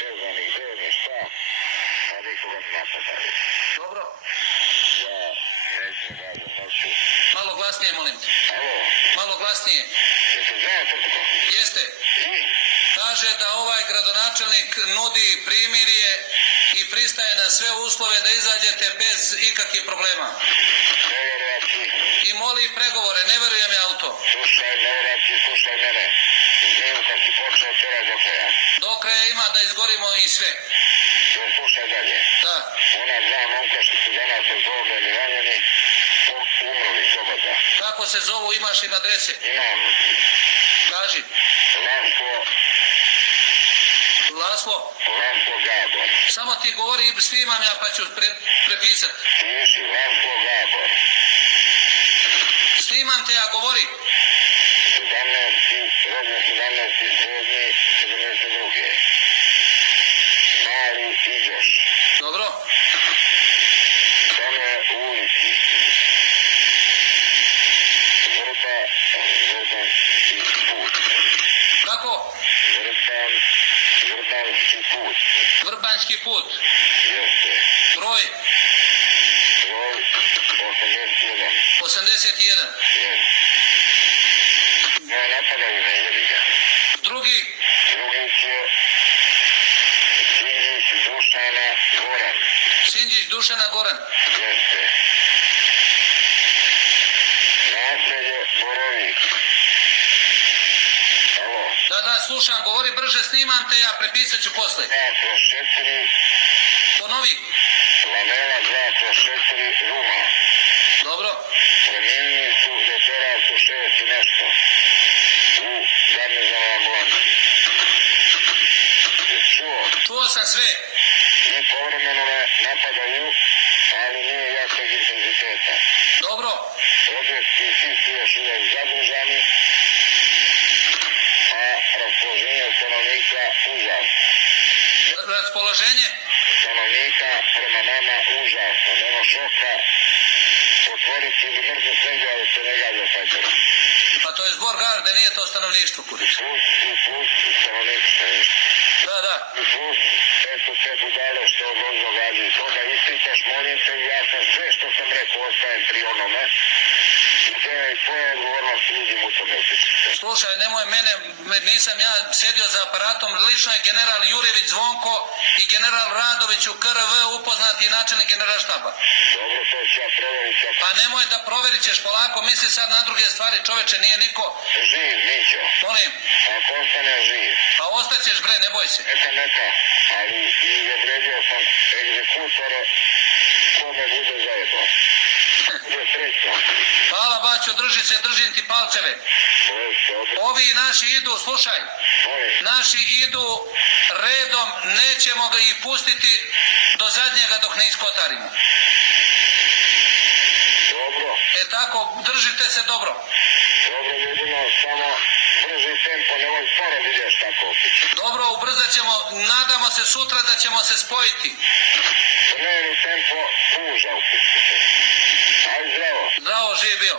Ne znam ni gde, ni šta, a nikoga ne napadaju. Dobro. Ja neću ne gađam noću. Malo glasnije, molim te. Alo, Malo glasnije. jeste znao Crtko? Jeste. I? Kaže da ovaj gradonačelnik nudi primirje i pristaje na sve uslove da izađete bez ikakvih problema. Ne vjerujem ti. I moli pregovore, ne verujem ja u to. Slušaj, ne vjerujem ti, slušaj mene. Zimu kad si počeo teraj do kraja. Do kraja ima da izgorimo i sve. To slušaj dalje. Da. Ona dva momka što su danas ozlovljeni ranjeni, umrli sobota. Kako se zovu, imaš im adrese? Imam Kaži. Laslo. Laslo Gabor. Samo ti govori i snimam ja pa ću prepisati. Piši Laslo Gabor. Snimam te ja, govori. 17. rodno 17. 72. Mali Iđoš. Dobro. Stanuje u ulici. Vrbanski put. Kako? Vrbanski put. Vrbanski put. Jeste. Broj Broj 81. 81. Jeste. Ne napadaju me jebiga. Drugi. Drugi će Sinđić Dušana Goran. Sinđić Dušana Goran. Jeste. Naselje Borovik. Alo. Da, slušam, govori brže, snimam te ja, prepisat ću posle. 2/4. Ponovi. Lamela 2/4 Ruma. Dobro. Preminili su večeras u 6 i nešto. U garnizonova Blonda. Čuo? Čuo sam sve. I povremeno me napadaju, ali nije jakog intenziteta. Dobro. Objekti svi su još uvijek zadržani, a raspoloženje stanovnika užasno. Raspoloženje? Stanovnika prema nama užasno. Nema šoka otvoriti ili mrtvo svega, ali se ne gađa fajter. Pa to je zbor garde, nije to stanovništvo, kurić. Plus stanovništvo. Da. I plus, eto te budale što odložno gađaju. Toga ispitaš, molim te, ja sam sve što sam rekao, ostajem pri onome. I tvoja odgovornost vidim u tom mjesecu. Slušaj, nemoj mene, nisam ja sedio za aparatom, lično je general Jurjević Zvonko i general Radović u KRV upoznati i načelnik generalštaba. Dobro, to ću ja provjeriti. Pa nemoj da proverit ćeš polako, misli sad na druge stvari, čoveče, nije niko. Živ, Mićo. Molim. Ako ostane živ. Pa ostaćeš bre, ne boj se. Neka, ali i odredio sam egzekutore kome bude zajedno. Bude srećno. Hvala baćo, drži se, držim ti palčeve. Ovi naši idu, slušaj, naši idu redom, nećemo ga i pustiti do zadnjega dok ne iskotarimo. Dobro. Tako, držite se dobro. Dobro, ljudino, samo brži tempo, nemoj sporo ideš tako opet. Dobro, ubrzat ćemo, nadamo se sutra da ćemo se spojiti. Promijeni tempo, puža opet. Ajde, zdravo. Zdravo, živ bio.